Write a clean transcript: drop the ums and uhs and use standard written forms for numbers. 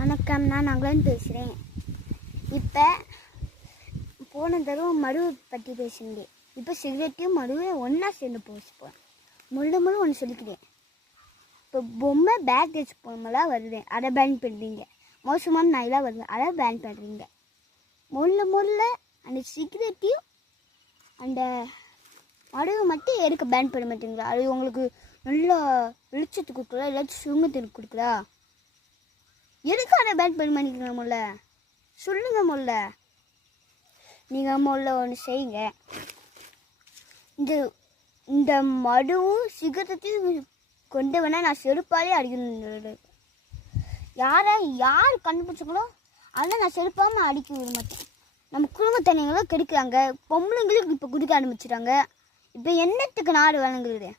வணக்கம், நான் அங்கலன் பேசுகிறேன். இப்போ போன தடவை மடு பற்றி பேசியிருந்தேன். இப்போ சிகரெட்டையும் மடுவையும் ஒன்றா சேர்ந்து போச்சுப்போம். முழு ஒன்று சொல்லிக்கிறேன். இப்போ பொம்மை பேக் வச்சு போகும்போதெல்லாம் வருது, அதை பேன் பண்ணுறீங்க. மோசமான நாயெல்லாம் வருது, அதை பேன் பண்ணுறீங்க. முள்ள அந்த சிகரெட்டையும் அந்த மடுவை மட்டும் எதுக்கு பேன் பண்ண மாட்டீங்களா? அது உங்களுக்கு நல்லா வெளிச்சத்துக்கு கொடுக்குறா, எல்லாச்சும் சுருங்கத்துக்கு கொடுக்குறா? எதுக்கு அதை பேன் பண்ண மாட்டேங்கிறீங்க? முல்ல சொல்லுங்க. முல்ல நீங்கள் முல்ல ஒன்று செய்யுங்க. இந்த மடுவும் சிகரெட்டையும் கொண்டு வேணால் நான் செருப்பாலே அடிக்கணும். யார் கண்டுபிடிச்சிங்களோ அதெல்லாம் நான் செருப்பாமல் அடிக்க விட மாட்டேன். நம்ம குடும்பத்தனைங்களும் கெடுக்கிறாங்க, பொம்பளைங்களுக்கு இப்போ குடிக்க ஆரம்பிச்சிட்டாங்க. இப்போ என்னத்துக்கு நாடு வழங்குறது?